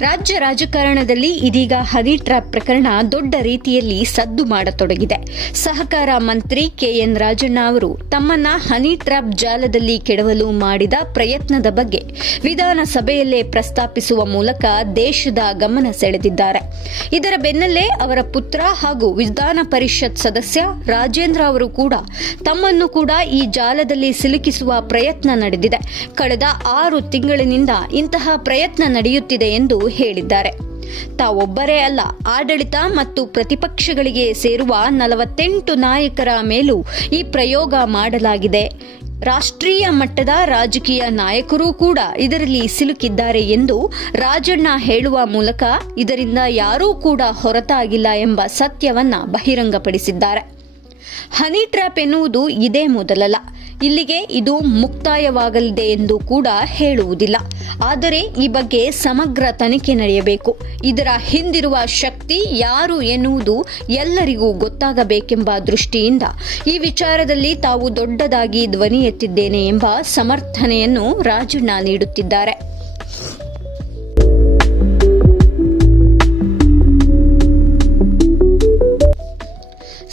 ರಾಜ್ಯ ರಾಜಕಾರಣದಲ್ಲಿ ಇದೀಗ ಹನಿ ಟ್ರ್ಯಾಪ್ ಪ್ರಕರಣ ದೊಡ್ಡ ರೀತಿಯಲ್ಲಿ ಸದ್ದು ಮಾಡತೊಡಗಿದೆ. ಸಹಕಾರ ಮಂತ್ರಿ ಕೆಎನ್ ರಾಜಣ್ಣ ಅವರು ತಮ್ಮನ್ನ ಹನಿ ಟ್ರ್ಯಾಪ್ ಜಾಲದಲ್ಲಿ ಕೆಡವಲು ಮಾಡಿದ ಪ್ರಯತ್ನದ ಬಗ್ಗೆ ವಿಧಾನಸಭೆಯಲ್ಲೇ ಪ್ರಸ್ತಾಪಿಸುವ ಮೂಲಕ ದೇಶದ ಗಮನ ಸೆಳೆದಿದ್ದಾರೆ. ಇದರ ಬೆನ್ನಲ್ಲೇ ಅವರ ಪುತ್ರ ಹಾಗೂ ವಿಧಾನ ಪರಿಷತ್ ಸದಸ್ಯ ರಾಜೇಂದ್ರ ಅವರು ಕೂಡ ತಮ್ಮನ್ನು ಕೂಡ ಈ ಜಾಲದಲ್ಲಿ ಸಿಲುಕಿಸುವ ಪ್ರಯತ್ನ ನಡೆದಿದೆ. ಕಳೆದ ಆರು ತಿಂಗಳಿನಿಂದ ಇಂತಹ ಪ್ರಯತ್ನ ನಡೆಯುತ್ತಿದೆ ಎಂದು ಹೇಳಿದ್ದಾರೆ. ತಾವೊಬ್ಬರೇ ಅಲ್ಲ, ಆಡಳಿತ ಮತ್ತು ಪ್ರತಿಪಕ್ಷಗಳಿಗೆ ಸೇರುವ ನಲವತ್ತೆಂಟು ನಾಯಕರ ಮೇಲೂ ಈ ಪ್ರಯೋಗ ಮಾಡಲಾಗಿದೆ. ರಾಷ್ಟ್ರೀಯ ಮಟ್ಟದ ರಾಜಕೀಯ ನಾಯಕರೂ ಕೂಡ ಇದರಲ್ಲಿ ಸಿಲುಕಿದ್ದಾರೆ ಎಂದು ರಾಜಣ್ಣ ಹೇಳುವ ಮೂಲಕ ಇದರಿಂದ ಯಾರೂ ಕೂಡ ಹೊರತಾಗಿಲ್ಲ ಎಂಬ ಸತ್ಯವನ್ನ ಬಹಿರಂಗಪಡಿಸಿದ್ದಾರೆ. ಹನಿ ಟ್ರ್ಯಾಪ್ ಎನ್ನುವುದು ಇದೇ ಮೊದಲಲ್ಲ. ಇಲ್ಲಿಗೆ ಇದು ಮುಕ್ತಾಯವಾಗಲಿದೆ ಎಂದು ಕೂಡ ಹೇಳುವುದಿಲ್ಲ. ಆದರೆ ಈ ಬಗ್ಗೆ ಸಮಗ್ರ ತನಿಖೆ ನಡೆಯಬೇಕು. ಇದರ ಹಿಂದಿರುವ ಶಕ್ತಿ ಯಾರು ಎನ್ನುವುದು ಎಲ್ಲರಿಗೂ ಗೊತ್ತಾಗಬೇಕೆಂಬ ದೃಷ್ಟಿಯಿಂದ ಈ ವಿಚಾರದಲ್ಲಿ ತಾವು ದೊಡ್ಡದಾಗಿ ಧ್ವನಿ ಎತ್ತಿದ್ದೇನೆ ಎಂಬ ಸಮರ್ಥನೆಯನ್ನು ರಾಜಣ್ಣ ನೀಡುತ್ತಿದ್ದಾರೆ.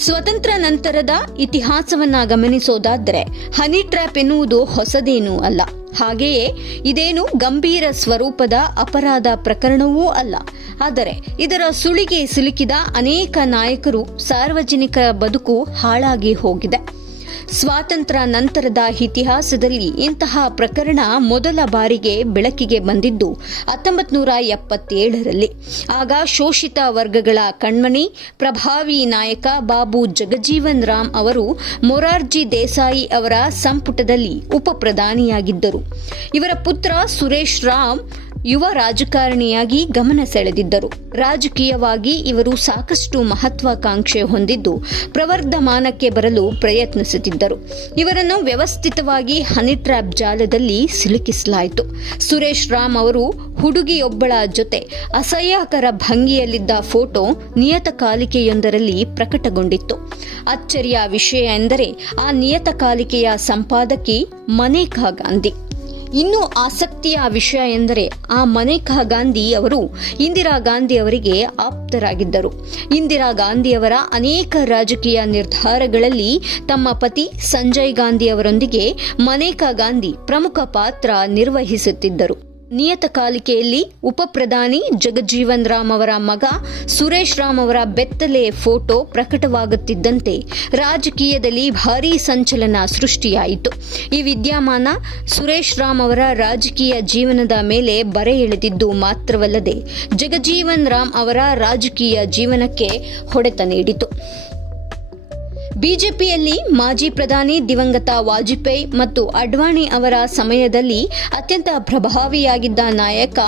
ಸ್ವತಂತ್ರ ನಂತರದ ಇತಿಹಾಸವನ್ನ ಗಮನಿಸೋದಾದ್ರೆ ಹನಿ ಟ್ರ್ಯಾಪ್ ಎನ್ನುವುದು ಹೊಸದೇನೂ ಅಲ್ಲ. ಹಾಗೆಯೇ ಇದೇನು ಗಂಭೀರ ಸ್ವರೂಪದ ಅಪರಾಧ ಪ್ರಕರಣವೂ ಅಲ್ಲ. ಆದರೆ ಇದರ ಸುಳಿಗೆ ಸಿಲುಕಿದ ಅನೇಕ ನಾಯಕರು ಸಾರ್ವಜನಿಕರ ಬದುಕು ಹಾಳಾಗಿ ಹೋಗಿದೆ. ಸ್ವಾತಂತ್ರ್ಯ ನಂತರದ ಇತಿಹಾಸದಲ್ಲಿ ಇಂತಹ ಪ್ರಕರಣ ಮೊದಲ ಬಾರಿಗೆ ಬೆಳಕಿಗೆ ಬಂದಿದ್ದು ಹತ್ತೊಂಬತ್ತು ನೂರ ಎಪ್ಪತ್ತೇಳರಲ್ಲಿ. ಆಗ ಶೋಷಿತ ವರ್ಗಗಳ ಕಣ್ಮಣಿ, ಪ್ರಭಾವಿ ನಾಯಕ ಬಾಬು ಜಗಜೀವನ್ ರಾಮ್ ಅವರು ಮೊರಾರ್ಜಿ ದೇಸಾಯಿ ಅವರ ಸಂಪುಟದಲ್ಲಿ ಉಪ ಪ್ರಧಾನಿಯಾಗಿದ್ದರು. ಇವರ ಪುತ್ರ ಸುರೇಶ್ ರಾಮ್ ಯುವ ರಾಜಕಾರಣಿಯಾಗಿ ಗಮನ ಸೆಳೆದಿದ್ದರು. ರಾಜಕೀಯವಾಗಿ ಇವರು ಸಾಕಷ್ಟು ಮಹತ್ವಾಕಾಂಕ್ಷೆ ಹೊಂದಿದ್ದು ಪ್ರವರ್ಧಮಾನಕ್ಕೆ ಬರಲು ಪ್ರಯತ್ನಿಸುತ್ತಿದ್ದರು. ಇವರನ್ನು ವ್ಯವಸ್ಥಿತವಾಗಿ ಹನಿ ಟ್ರ್ಯಾಪ್ ಜಾಲದಲ್ಲಿ ಸಿಲುಕಿಸಲಾಯಿತು. ಸುರೇಶ್ ರಾಮ್ ಅವರು ಹುಡುಗಿಯೊಬ್ಬಳ ಜೊತೆ ಅಸಹ್ಯಕರ ಭಂಗಿಯಲ್ಲಿದ್ದ ಫೋಟೋ ನಿಯತಕಾಲಿಕೆಯೊಂದರಲ್ಲಿ ಪ್ರಕಟಗೊಂಡಿತ್ತು. ಅಚ್ಚರಿಯ ವಿಷಯ ಎಂದರೆ ಆ ನಿಯತಕಾಲಿಕೆಯ ಸಂಪಾದಕಿ ಮನೇಕಾ ಗಾಂಧಿ. ಇನ್ನು ಆಸಕ್ತಿಯ ವಿಷಯ ಎಂದರೆ ಆ ಮನೇಕಾ ಗಾಂಧಿ ಅವರು ಇಂದಿರಾ ಗಾಂಧಿ ಅವರಿಗೆ ಆಪ್ತರಾಗಿದ್ದರು. ಇಂದಿರಾ ಗಾಂಧಿಯವರ ಅನೇಕ ರಾಜಕೀಯ ನಿರ್ಧಾರಗಳಲ್ಲಿ ತಮ್ಮ ಪತಿ ಸಂಜಯ್ ಗಾಂಧಿ ಅವರೊಂದಿಗೆ ಮನೇಕಾ ಗಾಂಧಿ ಪ್ರಮುಖ ಪಾತ್ರ ನಿರ್ವಹಿಸುತ್ತಿದ್ದರು. ನಿಯತಕಾಲಿಕೆಯಲ್ಲಿ ಉಪ ಪ್ರಧಾನಿ ಜಗಜೀವನ್ ರಾಮ್ ಅವರ ಮಗ ಸುರೇಶ್ ರಾಮ್ ಅವರ ಬೆತ್ತಲೆ ಫೋಟೋ ಪ್ರಕಟವಾಗುತ್ತಿದ್ದಂತೆ ರಾಜಕೀಯದಲ್ಲಿ ಭಾರೀ ಸಂಚಲನ ಸೃಷ್ಟಿಯಾಯಿತು. ಈ ವಿದ್ಯಮಾನ ಸುರೇಶ್ ರಾಮ್ ಅವರ ರಾಜಕೀಯ ಜೀವನದ ಮೇಲೆ ಬರೆ ಎಳೆದಿದ್ದು ಮಾತ್ರವಲ್ಲದೆ ಜಗಜೀವನ್ ರಾಮ್ ಅವರ ರಾಜಕೀಯ ಜೀವನಕ್ಕೆ ಹೊಡೆತ ನೀಡಿತು. ಬಿಜೆಪಿಯಲ್ಲಿ ಮಾಜಿ ಪ್ರಧಾನಿ ದಿವಂಗತ ವಾಜಪೇಯಿ ಮತ್ತು ಅಡ್ವಾಣಿ ಅವರ ಸಮಯದಲ್ಲಿ ಅತ್ಯಂತ ಪ್ರಭಾವಿಯಾಗಿದ್ದ ನಾಯಕ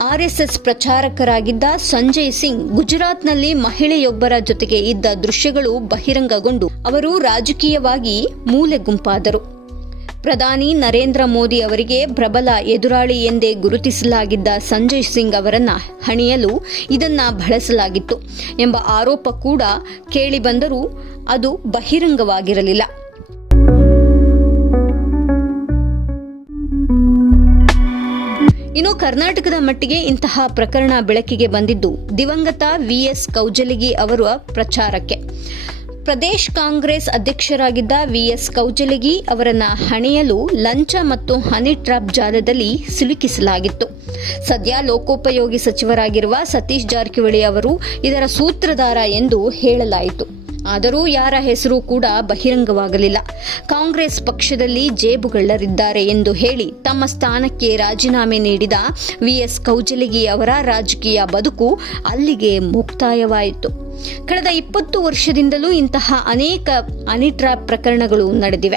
ಆರ್ಎಸ್ಎಸ್ ಪ್ರಚಾರಕರಾಗಿದ್ದ ಸಂಜಯ್ ಸಿಂಗ್ ಗುಜರಾತ್ನಲ್ಲಿ ಮಹಿಳೆಯೊಬ್ಬರ ಜೊತೆಗೆ ಇದ್ದ ದೃಶ್ಯಗಳು ಬಹಿರಂಗಗೊಂಡು ಅವರು ರಾಜಕೀಯವಾಗಿ ಮೂಲೆ ಗುಂಪಾದರು ಪ್ರಧಾನಿ ನರೇಂದ್ರ ಮೋದಿ ಅವರಿಗೆ ಪ್ರಬಲ ಎದುರಾಳಿ ಎಂದೇ ಗುರುತಿಸಲಾಗಿದ್ದ ಸಂಜಯ್ ಸಿಂಗ್ ಅವರನ್ನ ಹಣಿಯಲು ಇದನ್ನ ಬಳಸಲಾಗಿತ್ತು ಎಂಬ ಆರೋಪ ಕೂಡ ಕೇಳಿಬಂದರೂ ಅದು ಬಹಿರಂಗವಾಗಿರಲಿಲ್ಲ. ಇನ್ನು ಕರ್ನಾಟಕದ ಮಟ್ಟಿಗೆ ಇಂತಹ ಪ್ರಕರಣ ಬೆಳಕಿಗೆ ಬಂದಿದ್ದು ದಿವಂಗತ ವಿಎಸ್ ಕೌಜಲಗಿ ಅವರ ಪ್ರಚಾರಕ್ಕೆ. ಪ್ರದೇಶ್ ಕಾಂಗ್ರೆಸ್ ಅಧ್ಯಕ್ಷರಾಗಿದ್ದ ವಿಎಸ್ ಕೌಜಲಗಿ ಅವರನ್ನ ಹಣೆಯಲು ಲಂಚ ಮತ್ತು ಹನಿ ಟ್ರಾಪ್ ಜಾಲದಲ್ಲಿ ಸಿಲುಕಿಸಲಾಗಿತ್ತು. ಸದ್ಯ ಲೋಕೋಪಯೋಗಿ ಸಚಿವರಾಗಿರುವ ಸತೀಶ್ ಜಾರಕಿಹೊಳಿ ಅವರು ಇದರ ಸೂತ್ರಧಾರ ಎಂದು ಹೇಳಲಾಯಿತು. ಆದರೂ ಯಾರ ಹೆಸರು ಕೂಡ ಬಹಿರಂಗವಾಗಲಿಲ್ಲ. ಕಾಂಗ್ರೆಸ್ ಪಕ್ಷದಲ್ಲಿ ಜೇಬುಗಳ್ಳರಿದ್ದಾರೆ ಎಂದು ಹೇಳಿ ತಮ್ಮ ಸ್ಥಾನಕ್ಕೆ ರಾಜೀನಾಮೆ ನೀಡಿದ ವಿಎಸ್ ಕೌಜಲಗಿ ಅವರ ರಾಜಕೀಯ ಬದುಕು ಅಲ್ಲಿಗೆ ಮುಕ್ತಾಯವಾಯಿತು. ಕಳೆದ ಇಪ್ಪತ್ತು ವರ್ಷದಿಂದಲೂ ಇಂತಹ ಅನೇಕ ಅನಿಟ್ರಾಪ್ ಪ್ರಕರಣಗಳು ನಡೆದಿವೆ.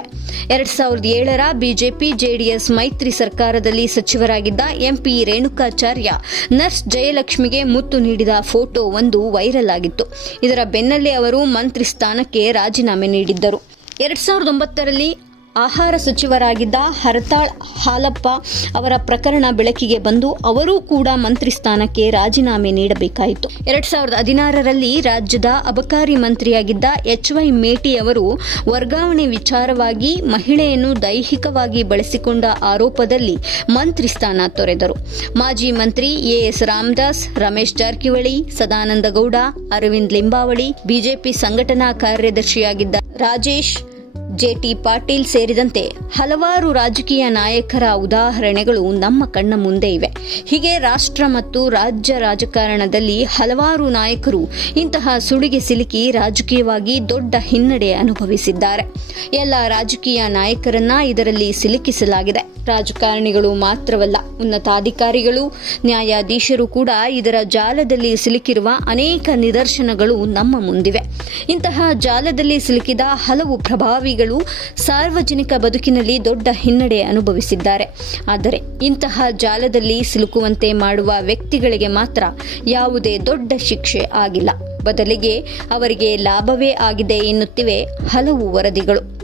ಎರಡ್ ಸಾವಿರದ ಏಳರ ಬಿಜೆಪಿ, ಜೆಡಿಎಸ್ ಮೈತ್ರಿ ಸರ್ಕಾರದಲ್ಲಿ ಸಚಿವರಾಗಿದ್ದ ಎಂಪಿ ರೇಣುಕಾಚಾರ್ಯ ನರ್ಸ್ ಜಯಲಕ್ಷ್ಮಿಗೆ ಮುತ್ತು ನೀಡಿದ ಫೋಟೋ ಒಂದು ವೈರಲ್ ಆಗಿತ್ತು. ಇದರ ಬೆನ್ನಲ್ಲೇ ಅವರು ಮಂತ್ರಿ ಸ್ಥಾನಕ್ಕೆ ರಾಜೀನಾಮೆ ನೀಡಿದ್ದರು. ಎರಡ್ ಸಾವಿರದ ಒಂಬತ್ತರಲ್ಲಿ ಆಹಾರ ಸಚಿವರಾಗಿದ್ದ ಹರತಾಳ್ ಹಾಲಪ್ಪ ಅವರ ಪ್ರಕರಣ ಬೆಳಕಿಗೆ ಬಂದು ಅವರೂ ಕೂಡ ಮಂತ್ರಿ ಸ್ಥಾನಕ್ಕೆ ರಾಜೀನಾಮೆ ನೀಡಬೇಕಾಯಿತು. ಎರಡ್ ಸಾವಿರದ ಹದಿನಾರರಲ್ಲಿ ರಾಜ್ಯದ ಅಬಕಾರಿ ಮಂತ್ರಿಯಾಗಿದ್ದ ಎಚ್ ವೈ ಮೇಟಿ ಅವರು ವರ್ಗಾವಣೆ ವಿಚಾರವಾಗಿ ಮಹಿಳೆಯನ್ನು ದೈಹಿಕವಾಗಿ ಬಳಸಿಕೊಂಡ ಆರೋಪದಲ್ಲಿ ಮಂತ್ರಿ ಸ್ಥಾನ ತೊರೆದರು. ಮಾಜಿ ಮಂತ್ರಿ ಎಎಸ್ ರಾಮದಾಸ್, ರಮೇಶ್ ಜಾರಕಿಹೊಳಿ, ಸದಾನಂದ ಗೌಡ, ಅರವಿಂದ್ ಲಿಂಬಾವಳಿ, ಬಿಜೆಪಿ ಸಂಘಟನಾ ಕಾರ್ಯದರ್ಶಿಯಾಗಿದ್ದ ರಾಜೇಶ್ ಜೆಟಿ ಪಾಟೀಲ್ ಸೇರಿದಂತೆ ಹಲವಾರು ರಾಜಕೀಯ ನಾಯಕರ ಉದಾಹರಣೆಗಳು ನಮ್ಮ ಕಣ್ಣ ಮುಂದೆ ಇವೆ. ಹೀಗೆ ರಾಷ್ಟ್ರ ಮತ್ತು ರಾಜ್ಯ ರಾಜಕಾರಣದಲ್ಲಿ ಹಲವಾರು ನಾಯಕರು ಇಂತಹ ಸುಳಿಗೆ ಸಿಲುಕಿ ರಾಜಕೀಯವಾಗಿ ದೊಡ್ಡ ಹಿನ್ನಡೆ ಅನುಭವಿಸಿದ್ದಾರೆ. ಎಲ್ಲ ರಾಜಕೀಯ ನಾಯಕರನ್ನ ಇದರಲ್ಲಿ ಸಿಲುಕಿಸಲಾಗಿದೆ. ರಾಜಕಾರಣಿಗಳು ಮಾತ್ರವಲ್ಲ, ಉನ್ನತಾಧಿಕಾರಿಗಳು, ನ್ಯಾಯಾಧೀಶರು ಕೂಡ ಇದರ ಜಾಲದಲ್ಲಿ ಸಿಲುಕಿರುವ ಅನೇಕ ನಿದರ್ಶನಗಳು ನಮ್ಮ ಮುಂದಿವೆ. ಇಂತಹ ಜಾಲದಲ್ಲಿ ಸಿಲುಕಿದ ಹಲವು ಪ್ರಭಾವಿಗಳು ಸಾರ್ವಜನಿಕ ಬದುಕಿನಲ್ಲಿ ದೊಡ್ಡ ಹಿನ್ನಡೆ ಅನುಭವಿಸಿದ್ದಾರೆ. ಆದರೆ ಇಂತಹ ಜಾಲದಲ್ಲಿ ಸಿಲುಕುವಂತೆ ಮಾಡುವ ವ್ಯಕ್ತಿಗಳಿಗೆ ಮಾತ್ರ ಯಾವುದೇ ದೊಡ್ಡ ಶಿಕ್ಷೆ ಆಗಿಲ್ಲ. ಬದಲಿಗೆ ಅವರಿಗೆ ಲಾಭವೇ ಆಗಿದೆ ಎನ್ನುತ್ತಿವೆ ಹಲವು ವರದಿಗಳು.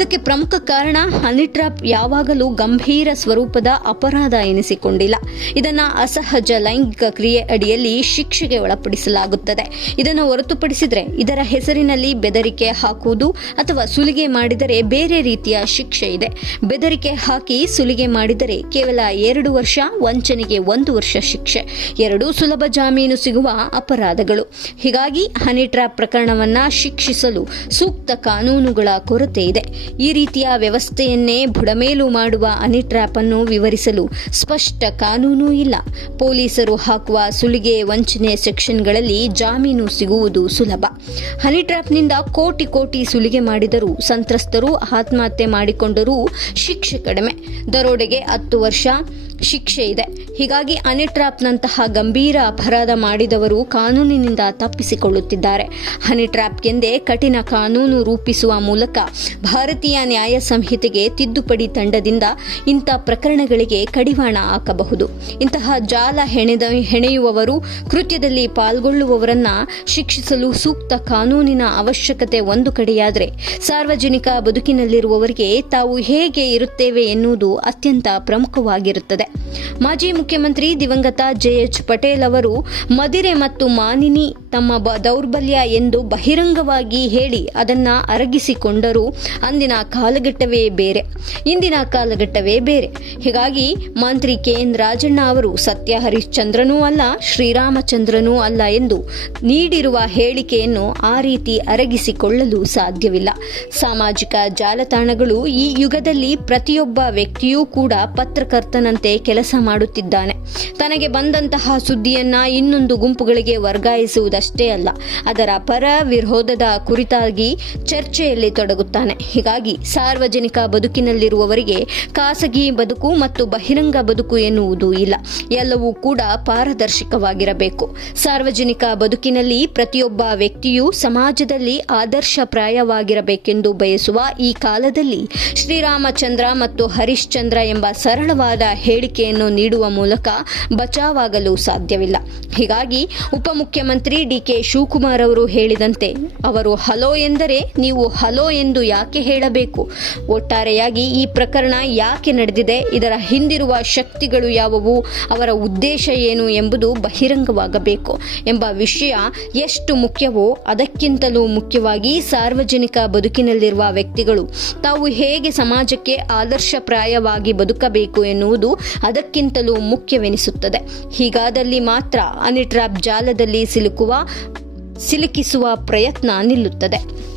ಇದಕ್ಕೆ ಪ್ರಮುಖ ಕಾರಣ ಹನಿ ಟ್ರಾಪ್ ಯಾವಾಗಲೂ ಗಂಭೀರ ಸ್ವರೂಪದ ಅಪರಾಧ ಎನಿಸಿಕೊಂಡಿಲ್ಲ. ಇದನ್ನು ಅಸಹಜ ಲೈಂಗಿಕ ಕ್ರಿಯೆ ಅಡಿಯಲ್ಲಿ ಶಿಕ್ಷೆಗೆ ಒಳಪಡಿಸಲಾಗುತ್ತದೆ. ಇದನ್ನು ಹೊರತುಪಡಿಸಿದರೆ ಇದರ ಹೆಸರಿನಲ್ಲಿ ಬೆದರಿಕೆ ಹಾಕುವುದು ಅಥವಾ ಸುಲಿಗೆ ಮಾಡಿದರೆ ಬೇರೆ ರೀತಿಯ ಶಿಕ್ಷೆ ಇದೆ. ಬೆದರಿಕೆ ಹಾಕಿ ಸುಲಿಗೆ ಮಾಡಿದರೆ ಕೇವಲ ಎರಡು ವರ್ಷ, ವಂಚನೆಗೆ ಒಂದು ವರ್ಷ ಶಿಕ್ಷೆ. ಎರಡೂ ಸುಲಭ ಜಾಮೀನು ಸಿಗುವ ಅಪರಾಧಗಳು. ಹೀಗಾಗಿ ಹನಿ ಟ್ರಾಪ್ ಪ್ರಕರಣವನ್ನ ಶಿಕ್ಷಿಸಲು ಸೂಕ್ತ ಕಾನೂನುಗಳ ಕೊರತೆ ಇದೆ. ಈ ರೀತಿಯ ವ್ಯವಸ್ಥೆಯನ್ನೇ ಬುಡಮೇಲು ಮಾಡುವ ಹನಿ ಟ್ರ್ಯಾಪ್ ಅನ್ನು ವಿವರಿಸಲು ಸ್ಪಷ್ಟ ಕಾನೂನು ಇಲ್ಲ. ಪೊಲೀಸರು ಹಾಕುವ ಸುಲಿಗೆ ವಂಚನೆ ಸೆಕ್ಷನ್ಗಳಲ್ಲಿ ಜಾಮೀನು ಸಿಗುವುದು ಸುಲಭ. ಹನಿ ಟ್ರ್ಯಾಪ್ನಿಂದ ಕೋಟಿ ಕೋಟಿ ಸುಲಿಗೆ ಮಾಡಿದರೂ ಸಂತ್ರಸ್ತರು ಆತ್ಮಹತ್ಯೆ ಮಾಡಿಕೊಂಡರೂ ಶಿಕ್ಷೆ ಕಡಿಮೆ. ದರೋಡೆಗೆ ಹತ್ತು ವರ್ಷ ಶಿಕ್ಷೆ ಇದೆ. ಹೀಗಾಗಿ ಹನಿ ಟ್ರ್ಯಾಪ್ನಂತಹ ಗಂಭೀರ ಅಪರಾಧ ಮಾಡಿದವರು ಕಾನೂನಿನಿಂದ ತಪ್ಪಿಸಿಕೊಳ್ಳುತ್ತಿದ್ದಾರೆ. ಹನಿ ಟ್ರ್ಯಾಪ್ಗೆಂದೇ ಕಠಿಣ ಕಾನೂನು ರೂಪಿಸುವ ಮೂಲಕ ಭಾರತೀಯ ನ್ಯಾಯ ಸಂಹಿತೆಗೆ ತಿದ್ದುಪಡಿ ತಂಡದಿಂದ ಇಂಥ ಪ್ರಕರಣಗಳಿಗೆ ಕಡಿವಾಣ ಹಾಕಬಹುದು. ಇಂತಹ ಜಾಲ ಹೆಣೆದ, ಹೆಣೆಯುವವರು ಕೃತ್ಯದಲ್ಲಿ ಪಾಲ್ಗೊಳ್ಳುವವರನ್ನ ಶಿಕ್ಷಿಸಲು ಸೂಕ್ತ ಕಾನೂನಿನ ಅವಶ್ಯಕತೆ ಒಂದು ಕಡೆಯಾದರೆ ಸಾರ್ವಜನಿಕ ಬದುಕಿನಲ್ಲಿರುವವರಿಗೆ ತಾವು ಹೇಗೆ ಇರುತ್ತೇವೆ ಎನ್ನುವುದು ಅತ್ಯಂತ ಪ್ರಮುಖವಾಗಿರುತ್ತದೆ. ಮಾಜಿ ಮುಖ್ಯಮಂತ್ರಿ ದಿವಂಗತ ಜೆಎಚ್ ಪಟೇಲ್ ಅವರು ಮದಿರೆ ಮತ್ತು ಮಾನಿನಿ ತಮ್ಮ ದೌರ್ಬಲ್ಯ ಎಂದು ಬಹಿರಂಗವಾಗಿ ಹೇಳಿ ಅದನ್ನ ಅರಗಿಸಿಕೊಂಡರೂ. ಅಂದಿನ ಕಾಲಘಟ್ಟವೇ ಬೇರೆ. ಇಂದಿನ ಕಾಲಘಟ್ಟವೇ ಬೇರೆ. ಹೀಗಾಗಿ ಮಂತ್ರಿ ಕೆ ಎನ್ ರಾಜಣ್ಣ ಅವರು ಸತ್ಯ ಹರಿಶ್ಚಂದ್ರನೂ ಅಲ್ಲ, ಶ್ರೀರಾಮಚಂದ್ರನೂ ಅಲ್ಲ ಎಂದು ನೀಡಿರುವ ಹೇಳಿಕೆಯನ್ನು ಆ ರೀತಿ ಅರಗಿಸಿಕೊಳ್ಳಲು ಸಾಧ್ಯವಿಲ್ಲ. ಸಾಮಾಜಿಕ ಜಾಲತಾಣಗಳು ಈ ಯುಗದಲ್ಲಿ ಪ್ರತಿಯೊಬ್ಬ ವ್ಯಕ್ತಿಯೂ ಕೂಡ ಪತ್ರಕರ್ತನಂತೆ ಕೆಲಸ ಮಾಡುತ್ತಿದ್ದಾನೆ. ತನಗೆ ಬಂದಂತಹ ಸುದ್ದಿಯನ್ನ ಇನ್ನೊಂದು ಗುಂಪುಗಳಿಗೆ ವರ್ಗಾಯಿಸುವುದಷ್ಟೇ ಅಲ್ಲ, ಅದರ ಪರ ವಿರೋಧದ ಕುರಿತಾಗಿ ಚರ್ಚೆಯಲ್ಲಿ ತೊಡಗುತ್ತಾನೆ. ಹೀಗಾಗಿ ಸಾರ್ವಜನಿಕ ಬದುಕಿನಲ್ಲಿರುವವರಿಗೆ ಖಾಸಗಿ ಬದುಕು ಮತ್ತು ಬಹಿರಂಗ ಬದುಕು ಎನ್ನುವುದು ಇಲ್ಲ, ಎಲ್ಲವೂ ಕೂಡ ಪಾರದರ್ಶಕವಾಗಿರಬೇಕು. ಸಾರ್ವಜನಿಕ ಬದುಕಿನಲ್ಲಿ ಪ್ರತಿಯೊಬ್ಬ ವ್ಯಕ್ತಿಯೂ ಸಮಾಜದಲ್ಲಿ ಆದರ್ಶಪ್ರಾಯವಾಗಿರಬೇಕೆಂದು ಬಯಸುವ ಈ ಕಾಲದಲ್ಲಿ ಶ್ರೀರಾಮಚಂದ್ರ ಮತ್ತು ಹರಿಶ್ಚಂದ್ರ ಎಂಬ ಸರಳವಾದ ಹೇಳಿಕೆಯನ್ನು ನೀಡುವ ಮೂಲಕ ಬಚಾವಾಗಲು ಸಾಧ್ಯವಿಲ್ಲ. ಹೀಗಾಗಿ ಉಪಮುಖ್ಯಮಂತ್ರಿ ಡಿಕೆ ಶಿವಕುಮಾರ್ ಅವರು ಹೇಳಿದಂತೆ, ಅವರು ಹಲೋ ಎಂದರೆ ನೀವು ಹಲೋ ಎಂದು ಯಾಕೆ ಹೇಳಬೇಕು? ಒಟ್ಟಾರೆಯಾಗಿ ಈ ಪ್ರಕರಣ ಯಾಕೆ ನಡೆದಿದೆ? ಇದರ ಹಿಂದಿರುವ ಶಕ್ತಿಗಳು ಯಾವುವು? ಅವರ ಉದ್ದೇಶ ಏನು ಎಂಬುದು ಬಹಿರಂಗವಾಗಬೇಕು ಎಂಬ ವಿಷಯ ಎಷ್ಟು ಮುಖ್ಯವೋ ಅದಕ್ಕಿಂತಲೂ ಮುಖ್ಯವಾಗಿ ಸಾರ್ವಜನಿಕ ಬದುಕಿನಲ್ಲಿರುವ ವ್ಯಕ್ತಿಗಳು. ತಾವು ಹೇಗೆ ಸಮಾಜಕ್ಕೆ ಆದರ್ಶಪ್ರಾಯವಾಗಿ ಬದುಕಬೇಕು ಎನ್ನುವುದು ಅದಕ್ಕಿಂತಲೂ ಮುಖ್ಯವೆನಿಸುತ್ತದೆ. ಹೀಗಾದಲ್ಲಿ ಮಾತ್ರ ಅನಿಟ್ರಾಪ್ ಜಾಲದಲ್ಲಿ ಸಿಲುಕುವ ಸಿಲುಕಿಸುವ ಪ್ರಯತ್ನ ನಿಲ್ಲುತ್ತದೆ.